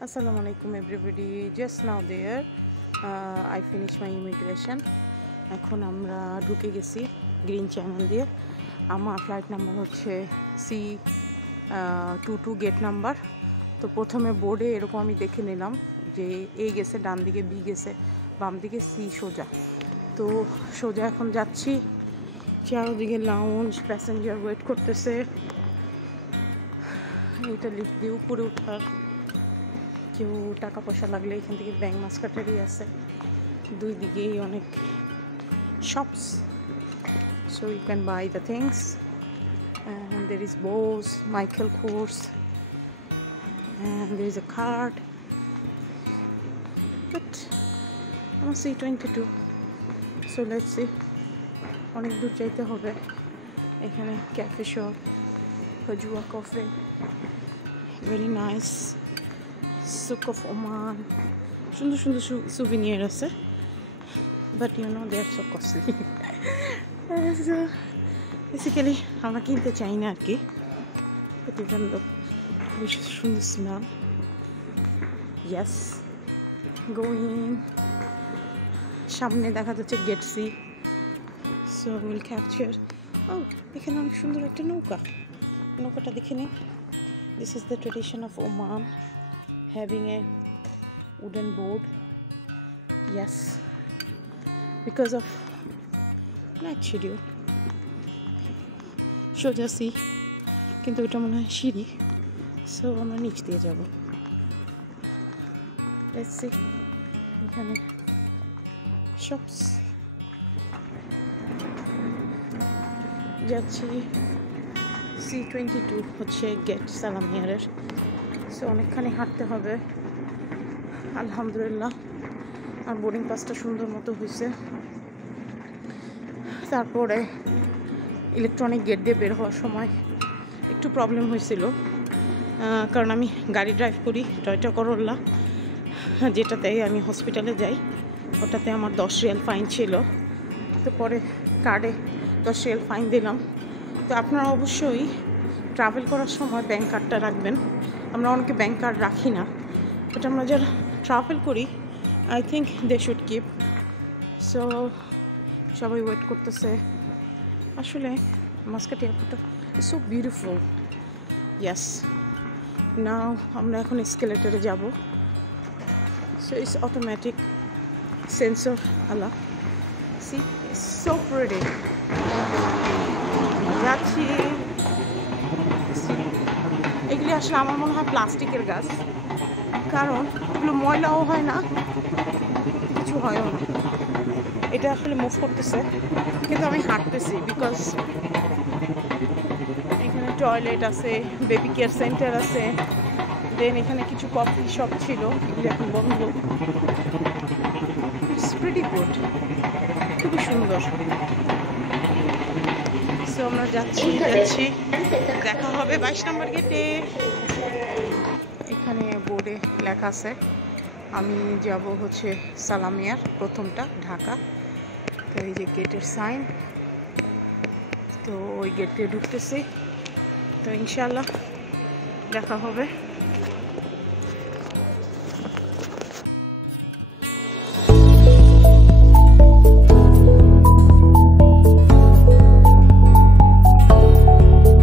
Assalamualaikum everybody. Just now there I finished my immigration. এখন আমরা ঢুকে গেছি গ্রিন চ্যানেল দিয়ে। আমার ফ্লাইট নাম্বার হচ্ছে C22 গেট নাম্বার। তো প্রথমে বোর্ডে এরকম আমি দেখে নিলাম যে A গেছে, ডান দিকে B গেছে, বাম দিকে C সোজা। তো সোজা এখন যাচ্ছি, চারদিকে লাউঞ্জ, প্যাসেঞ্জার ওয়েট করতেছে। এটা লিফট দিয়ে উপরে ওঠার, কেউ টাকা পয়সা লাগলে এখান থেকে ব্যাংক মাস্কাটারি আছে, দুই দিকেই অনেক shops, so you can buy the things, and there is Bose, Michael Kors, and there is a card, but I'm C22, so let's see. অনেক দূর যাইতে হবে। এখানে ক্যাফে শপ, হজুয়া cafe, very nice, Souk of Oman, সুন্দর সুন্দর souvenir আছে, but you know they are so costly. So basically আমরা কিনতে চাই না আর কি, even though বেশ সুন্দর স্মেল। Yes, going সামনে দেখা যাচ্ছে gate C, so we'll capture. Oh, এখানে অনেক সুন্দর একটা নৌকাটা দেখে নিই। This is the tradition of Oman, having a wooden board. Yes, because of night schedule সোজা সি, কিন্তু এটা মনে হয় সিঁড়ি, সো আমরা নিচ দিয়ে যাব। Let's see. এখানে শপস, যাচ্ছি C22 হচ্ছে গেট সালামিয়ারের, সো অনেকখানি হাঁটতে হবে। আলহামদুলিল্লাহ আর বোর্ডিং পাসটা সুন্দর মতো হয়েছে। তারপরে ইলেকট্রনিক গেট দিয়ে বের হওয়ার সময় একটু প্রবলেম হয়েছিল, কারণ আমি গাড়ি ড্রাইভ করি টয়োটা করোলা, যেটাতে আমি হসপিটালে যাই, ওটাতে আমার 10 রিয়াল ফাইন ছিল। তো পরে কার্ডে 10 রিয়াল ফাইন দিলাম। তো আপনারা অবশ্যই ট্রাভেল করার সময় ব্যাঙ্ক কার্ডটা রাখবেন। আমরা অনেকে ব্যাঙ্ক কার্ড রাখি না, বাট আমরা যারা ট্রাভেল করি I think they should keep. So সবাই ওয়েট করতেছে। আসলে মাস্কাট এয়ারপোর্টটা is so beautiful. Yes, now আমরা এখন এসকেলেটরে যাব। সো ইটস অটোমেটিক সেন্সর আলা, সি ইটস সো প্রিটি। যাচ্ছি। এগুলি আসলে আমার মনে হয় প্লাস্টিকের গাছ, কারণ এগুলো ময়লাও হয় না, কিছু হয়ও না। এটা আসলে মুভ করতেছে, কিন্তু আমি হাঁটতেছি বিকজ এখানে টয়লেট আছে, বেবি কেয়ার সেন্টার আছে, দেন এখানে কিছু কফি শপ ছিল, এগুলি এখন বন্ধ। ইটস প্রিটি গুড, খুবই সুন্দর। সো আমরা যাচ্ছি, দেখা হবে 22 নম্বর গেটে। এখানে বোর্ডে লেখা আছে আমি যাব হচ্ছে সালামিয়ার, প্রথমটা ঢাকা। তো এই যে গেটের সাইন, তো ওই গেট দিয়ে ঢুকতেছি। তো ইনশাল্লাহ দেখা হবে।